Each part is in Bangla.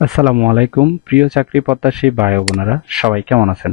আসসালামু আলাইকুম, প্রিয় চাকরি প্রত্যাশী ভাই বোনেরা, সবাই কেমন আছেন?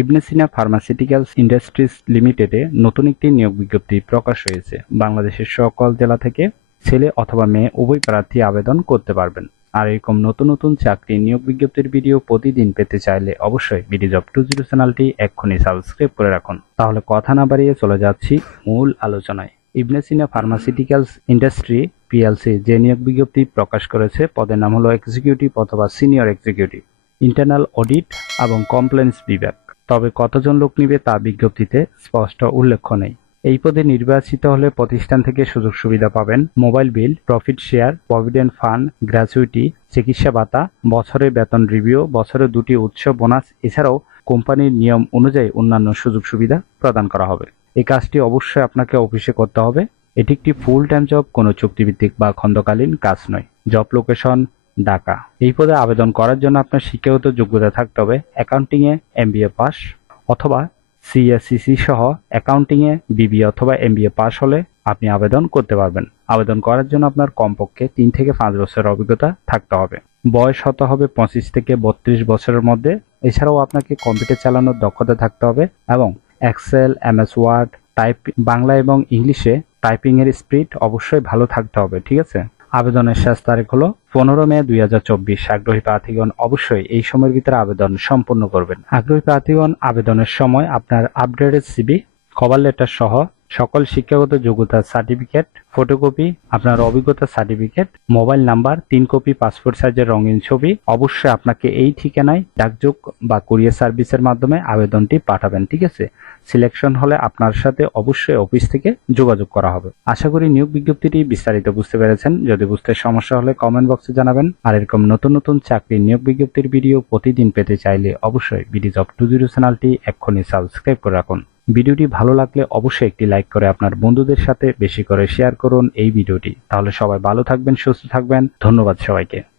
ইবনে সিনা ফার্মাসিউটিক্যালস ইন্ডাস্ট্রিজ লিমিটেডে নতুন একটি নিয়োগ বিজ্ঞপ্তি প্রকাশ হয়েছে। বাংলাদেশের সকল জেলা থেকে ছেলে অথবা মেয়ে উভয় প্রার্থী আবেদন করতে পারবেন। আর এরকম নতুন নতুন চাকরি নিয়োগ বিজ্ঞপ্তির ভিডিও প্রতিদিন পেতে চাইলে অবশ্যই বিডি জব টু জিরো চ্যানেলটি এক্ষুনি সাবস্ক্রাইব করে রাখুন। তাহলে কথা না বাড়িয়ে চলে যাচ্ছি মূল আলোচনায়। Ibn Sina pharmaceuticals industry PLC যে নিয়োগ বিজ্ঞপ্তি প্রকাশ করেছে, পদের নাম হলো এক্সিকিউটিভ অথবা সিনিয়র এক্সিকিউটিভ ইন্টারনাল অডিট এবং কমপ্লেন্স বিভাগ। তবে কতজন লোক নিবে তা বিজ্ঞপ্তিতে স্পষ্ট উল্লেখ নেই। এই পদে নির্বাচিত হলে প্রতিষ্ঠান থেকে সুযোগ সুবিধা পাবেন mobile bill, profit share, provident fund, gratuity, চিকিৎসা ভাতা, বছরের বেতন রিভিউ, বছরে দুটি উৎস বোনাস, এছাড়াও কোম্পানির নিয়ম অনুযায়ী অন্যান্য সুযোগ সুবিধা প্রদান করা হবে। এই কাজটি অবশ্যই আপনাকে অফিসে করতে হবে। এটি একটি ফুল টাইম জব কোনো চুক্তিভিত্তিক বা খণ্ডকালীন কাজ নয়। Job location Dhaka. এই পদে আবেদন করার জন্য আপনার শিক্ষাগত যোগ্যতা থাকতে হবে অ্যাকাউন্টিংয়ে এমবিএ পাস অথবা সিএসসিসি সহ অ্যাকাউন্টিংয়ে বিবিএ অথবা এমবিএ পাস হলে আপনি আবেদন করতে পারবেন। আবেদন করার জন্য আপনার কমপক্ষে তিন থেকে পাঁচ বছরের অভিজ্ঞতা থাকতে হবে। বয়স হতে হবে পঁচিশ থেকে বত্রিশ বছরের মধ্যে। এছাড়াও আপনাকে কম্পিউটার চালানোর দক্ষতা থাকতে হবে এবং Excel MS Word type Bangla এবং ইংলিশে টাইপিং এর স্পিড অবশ্যই ভালো থাকতে হবে, ঠিক আছে? আবেদনের শেষ তারিখ হলো পনেরো মে দুই হাজার চব্বিশ। আগ্রহী প্রার্থীগণ অবশ্যই এই সময়ের ভিতরে আবেদন সম্পূর্ণ করবেন। আগ্রহী প্রার্থীগণ, আবেদনের সময় আপনার আপডেটেড সিবি কভার লেটার সহ সকল শিক্ষাগত যোগ্যতার সার্টিফিকেট, ফটোকপি, আপনার অভিজ্ঞতা সার্টিফিকেট, মোবাইল নাম্বার, তিন কপি পাসপোর্ট সাইজের রঙিন ছবি। অবশ্যই আপনাকে এই ঠিকানায় ডাকযোগ বা কুরিয়ার সার্ভিসের মাধ্যমে আবেদনটি পাঠাবেন, ঠিক আছে? সিলেকশন হলে আপনার সাথে অবশ্যই অফিস থেকে যোগাযোগ করা হবে। আশা করি নিয়োগ বিজ্ঞপ্তিটি বিস্তারিত বুঝতে পেরেছেন। যদি বুঝতে সমস্যা হলে কমেন্ট বক্সে জানাবেন। আর এরকম নতুন নতুন চাকরি নিয়োগ বিজ্ঞপ্তির ভিডিও প্রতিদিন পেতে চাইলে অবশ্যই বিডি জব টু জিরো চ্যানেলটি এক্ষুনি সাবস্ক্রাইব করে রাখুন। ভিডিওটি ভালো লাগলে অবশ্যই একটি লাইক করে আপনার বন্ধুদের সাথে বেশি করে শেয়ার করুন এই ভিডিওটি। তাহলে সবাই ভালো থাকবেন, সুস্থ থাকবেন। ধন্যবাদ সবাইকে।